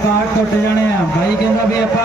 Record ਟੁੱਟ ਜਾਣੇ ਆ। ਬਾਈ ਕਹਿੰਦਾ ਵੀ ਆਪਾਂ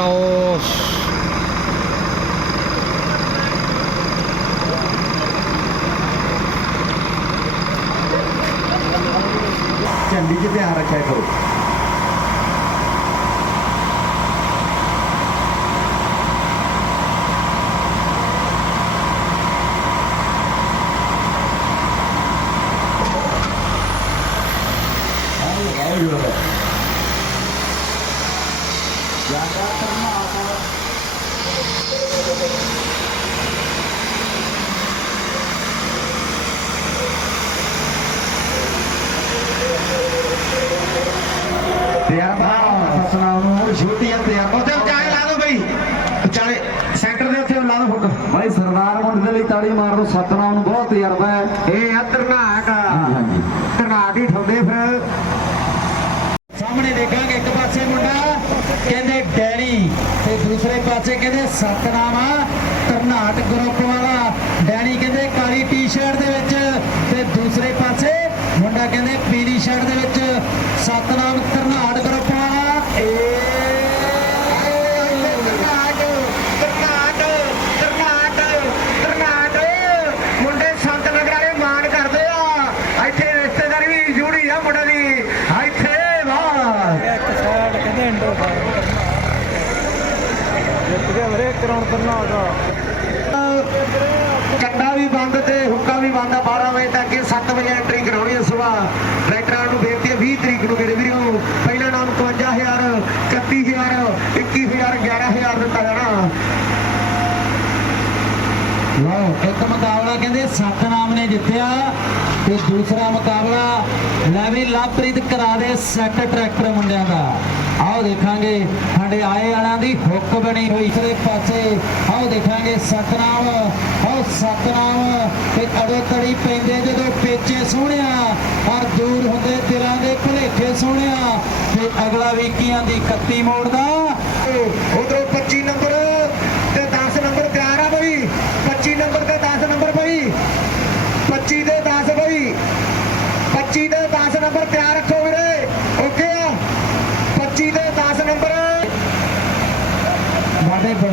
സന്തോഷ് ബി ജെ പി ਦੂਸਰੇ ਪਾਸੇ ਕਹਿੰਦੇ ਸਤਨਾਮ ਆ ਕਰਨਾਟਕ ਗਰੁੱਪ ਵਾਲਾ। ਡੈਣੀ ਕਹਿੰਦੇ ਕਾਲੀ ਟੀ-ਸ਼ਰਟ ਦੇ ਵਿੱਚ ਤੇ ਦੂਸਰੇ ਪਾਸੇ ਮੁੰਡਾ ਕਹਿੰਦੇ ਪੀਲੀ ਸ਼ਰਟ ਦੇ ਵਿੱਚ ਸਤਨਾਮ ਕਰਨਾਟਕ ਗਰੁੱਪ ਵਾਲਾ ਏ ਤਰਨਾਟ ਤਰਨਾਟ ਤਰਨਾਟ ਤਰਨਾਟ ਮੁੰਡੇ ਸੰਤ ਨਗਰ ਵਾਲੇ ਮਾਣ ਕਰਦੇ ਆ ਇੱਥੇ ਰਿਸ਼ਤੇਦਾਰੀ ਵੀ ਜੁੜੀ ਆ ਮੁੰਡੇ ਦੀ ਇੱਥੇ ਵਾਹ ਇੱਕ ਸਾਈਡ ਕਹਿੰਦੇ ਇੰਡੋ ਫਾਰਮ ਜਿੱਤ ਗਿਆ ਕਰਾਉਣ ਕਰਨਾ ਹੋਗਾ। ਕੰਡਾ ਵੀ ਬੰਦ ਤੇ ਹੁੱਕਾ ਵੀ ਬੰਦ ਆ 12 ਵਜੇ ਤੱਕ 7 ਵਜੇ ਐਂਟਰੀ ਕਰਾਉਣੀ ਹੈ ਸਵੇਰ ਟਰੈਕਟਰਾਂ ਨੂੰ ਬੇਨਤੀ ਹੈ 20 ਤਰੀਕ ਨੂੰ ਮੇਰੇ ਵੀਰੋ ਪਹਿਲਾ ਨਾਮ 51000 31000 21000 11000 ਦਿੱਤਾ ਜਾਣਾ। ਲਓ, ਇੱਕ ਮੁਕਾਬਲਾ ਕਹਿੰਦੇ ਸਤਨਾਮ ਨੇ ਜਿੱਤਿਆ ਤੇ ਦੂਸਰਾ ਮੁਕਾਬਲਾ ਲੈ ਵੀ ਲਵਪ੍ਰੀਤ ਕਰਾ ਦੇ ਸੈੱਟ ਟਰੈਕਟਰ ਮੁੰਡਿਆਂ ਦਾ। ਆਓ ਦੇਖਾਂਗੇ ਸਾਡੇ ਆਏ ਵਾਲਿਆਂ ਦੀ ਹੁੱਕ ਬਣੀ ਹੋਈ ਇਸਦੇ ਪਾਸੇ। ਆਓ ਦੇਖਾਂਗੇ ਸਤਨਾਮ, ਆਓ ਸਤਨਾਮ। ਤੇ ਅੜੇ ਤੜੀ ਪੈਂਦੇ ਜਦੋਂ ਪੇਚੇ ਸੋਹਣਿਆ ਔਰ ਦੂਰ ਹੁੰਦੇ ਦਿਲਾਂ ਦੇ ਭੁਲੇਖੇ ਸੋਹਣਿਆ। ਤੇ ਅਗਲਾ ਵੀਕੀਆਂ ਦੀ 31 ਮੋੜ ਦਾ ਉਧਰੋਂ 25 ਨੰਬਰ ਤੇ 10 ਨੰਬਰ ਤਿਆਰ ਆ ਬਈ 25 ਨੰਬਰ ਤੇ 10 ਨੰਬਰ ਬਈ 25 ਤੇ 10 ਬਈ 25 ਤੇ 10 ਨੰਬਰ ਤਿਆਰ ਰੱਖੋ ਵੀਰੇ ਓਕੇ ਆ 25 ਤੇ 10 ਨੰਬਰ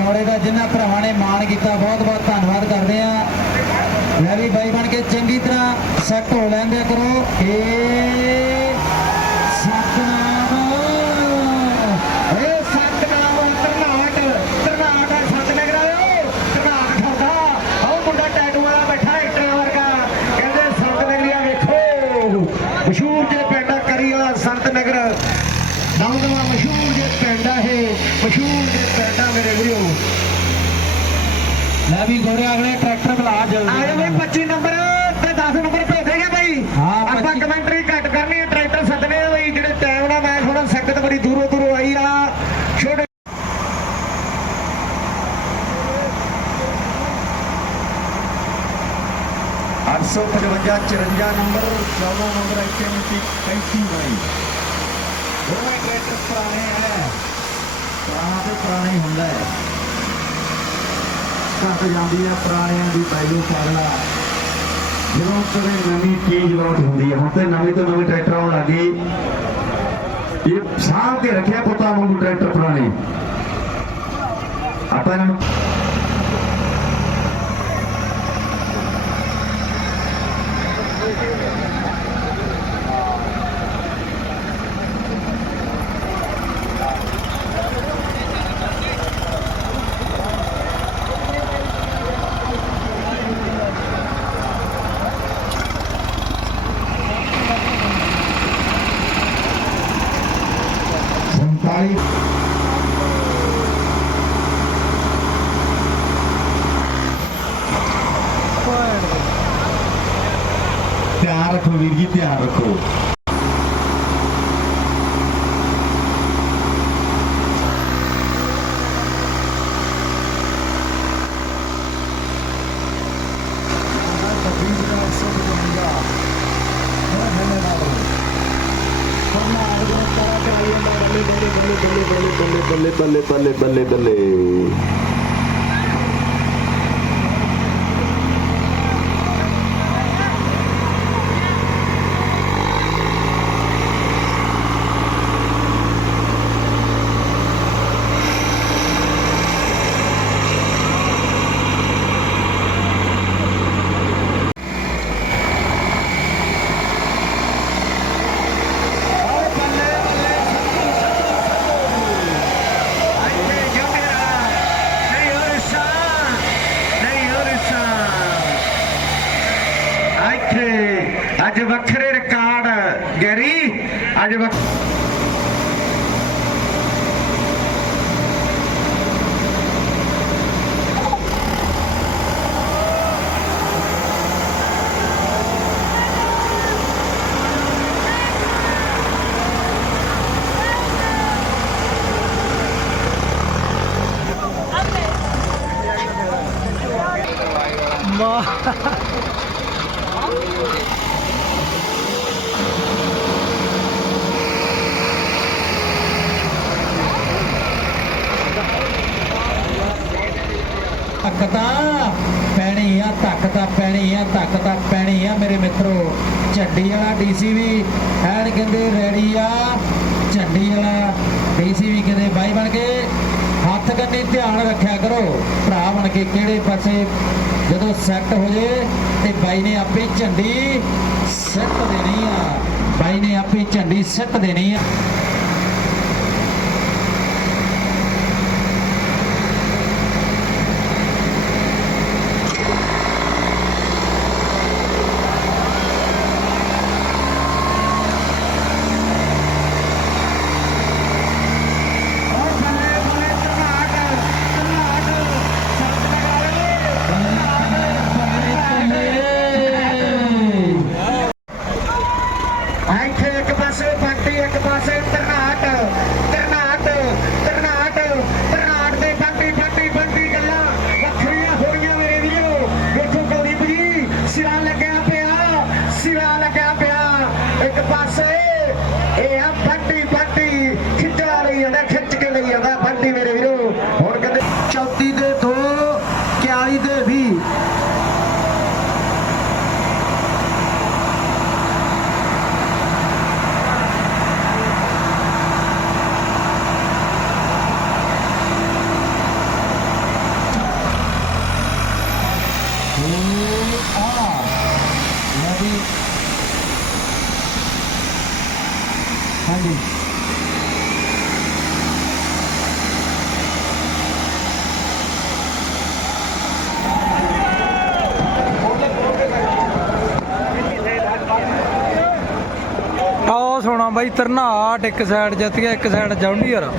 ਸਾਡੇ ਬਨੌੜੇ ਦਾ ਜਿਨ੍ਹਾਂ ਭਰਾਵਾਂ ਨੇ ਮਾਣ ਕੀਤਾ, ਬਹੁਤ ਬਹੁਤ ਧੰਨਵਾਦ ਕਰਦੇ ਆ ਲੈ ਵੀ ਬਾਈ ਬਣ ਕੇ ਚੰਗੀ ਤਰ੍ਹਾਂ ਸੈੱਟ ਹੋ ਲੈਂਦੇ ਕਰੋ। ਏ ਸਤਨਾਮ ਆ ਮਸ਼ਹੂਰ ਜੇ ਪਿੰਡ ਆ ਇਹ ਮਸ਼ਹੂਰ ਆ ਮੇਰੇ ਵੀਰੋ। ਲੈ ਵੀ ਗੋਰੇ ਅਗਲੇ ਟਰੈਕਟਰ ਬੁਲਾ ਜਲਦੀ। ਬਈ 25 ਨੰਬਰ ਤੇ 10 ਨੰਬਰ ਭੇਜੇਗੇ ਬਾਈ। ਆਪਾਂ 25 ਕਮੈਂਟਰੀ ਘੱਟ ਕਰਨੀ ਹੈ ਟਰੈਕਟਰ ਸੱਦਨੇ ਬਈ ਜਿਹੜੇ ਟਾਈਮ ਨਾਲ ਮੈਚ ਹੋਣਾ ਸੰਗਤ ਬੜੀ ਦੂਰੋਂ ਦੂਰੋਂ ਆਈ ਆ। ਛੋਟੇ ਸੌ ਪਚਵੰਜਾ 54 ਨੰਬਰ 14 ਨੰਬਰ ਮਿੱਟੀ 35 ਬਾਈ। ਦੋਵੇਂ ਟਰੈਕਟਰ ਪੁਰਾਣੇ ਹੈ ਪੁਰਾਣਾ ਤੇ ਪੁਰਾਣਾ ਹੀ ਹੁੰਦਾ ਹੈ। ਘੱਟ ਜਾਂਦੀ ਹੈ, ਪੁਰਾਣਿਆਂ ਦੀ ਪਹਿਲੂ ਫਾਰਲਾ ਜਦੋਂ ਕਦੇ ਨਵੀਂ ਚੀਜ਼ ਲਾਉਂਚ ਹੁੰਦੀ ਹੈ, ਹੁਣ ਤੇ ਨਵੇਂ ਤੋਂ ਨਵੇਂ ਟਰੈਕਟਰ ਆਉਣ ਲੱਗੇ ਇਹ ਸਾਂਭ ਕੇ ਰੱਖਿਆ ਪੁੱਤਾਂ ਵਾਂਗੂ ਟਰੈਕਟਰ ਪੁਰਾਣੇ। ਆਪਾਂ ਇਹਨਾਂ ਨੂੰ ਧਿਆਨ ਰੱਖੋ ਵੀਰ ਜੀ ਧਿਆਨ ਰੱਖੋ। ਬੱਲੇ ਬੱਲੇ ਬੱਲੇ ਬੱਲੇ ਬੱਲੇ ਅੱਜ കാട് ഗരി അഴിവ Ma. ਝੰਡੀ ਵਾਲਾ ਡੀਸੀ ਵੀ ਐਨ ਕਹਿੰਦੇ ਰੈਡੀ ਆ। ਝੰਡੀ ਵਾਲਾ ਡੀਸੀ ਵੀ ਕਹਿੰਦੇ ਬਾਈ ਬਣ ਕੇ ਹੱਥ ਕੰਨੀ ਧਿਆਨ ਰੱਖਿਆ ਕਰੋ। ਭਰਾ ਬਣ ਕੇ ਕਿਹੜੇ ਪਾਸੇ ਜਦੋਂ ਸੈੱਟ ਹੋ ਜੇ ਤੇ ਬਾਈ ਨੇ ਆਪੇ ਝੰਡੀ ਸੈੱਟ ਦੇਣੀ ਆ। ਬਾਈ ਨੇ ਆਪੇ ਝੰਡੀ ਸੈੱਟ ਦੇਣੀ ਆ। ਹਾਂਜੀ। ਟੌਸ ਹੋਣਾ ਬਾਈ ਤਰਨਾਟ ਇੱਕ ਸਾਈਡ ਜਿੱਤ ਗਿਆ ਇੱਕ ਸਾਈਡ ਜੌਂਡੀਅਰ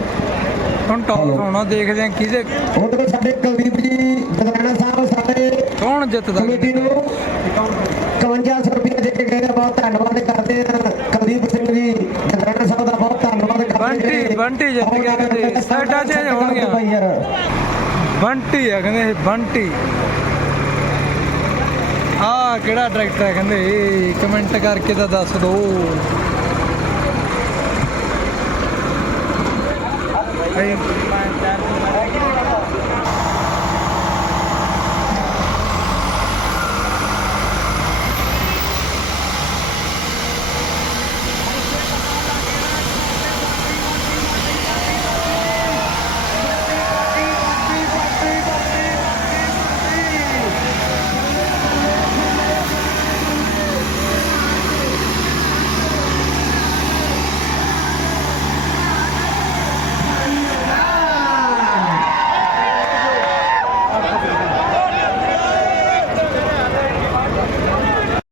ਹੁਣ ਟੌਸ ਹੋਣਾ ਦੇਖਦੇ ਆ ਕਿਹਦੇ ਉਧਰ ਸਾਡੇ ਕੁਲਦੀਪ ਜੀ ਦਰਾਣਾ ਸਾਹਿਬ ਸਾਡੇ ਕੌਣ ਜਿੱਤਦਾ? ਕਮੇਟੀ ਨੂੰ। 5100 ਰੁਪਏ ਦੇ ਕੇ ਗਏ ਆ। ਬਹੁਤ ਧੰਨਵਾਦ ਕਰਦੇ ਆ ਕੁਲਦੀਪ ਸਿੰਘ ਜੀ ਗਦਰਾਣਾ ਸਾਹਿਬ ਦਾ ਬਹੁਤ ਧੰਨਵਾਦ ਕਰਦੇ ਬੰਟੀ- ਬੰਟੀ ਜਿੱਤ ਗਿਆ ਕਹਿੰਦੇ, ਸਾਈਡਾਂ 'ਚ ਸੈੱਟ ਹੋਣਗੀਆਂ। ਕਰਦੇ ਬਾਈ ਯਾਰ ਬੰਟੀ ਆ ਕਹਿੰਦੇ ਇਹ ਬੰਟੀ ਆ ਕਿਹੜਾ ਡਾਇਰੈਕਟਰ ਹੈ ਕਹਿੰਦੇ ਕਮੈਂਟ ਕਰਕੇ ਤਾਂ ਦੱਸ ਦਿਓ ਭਾਈ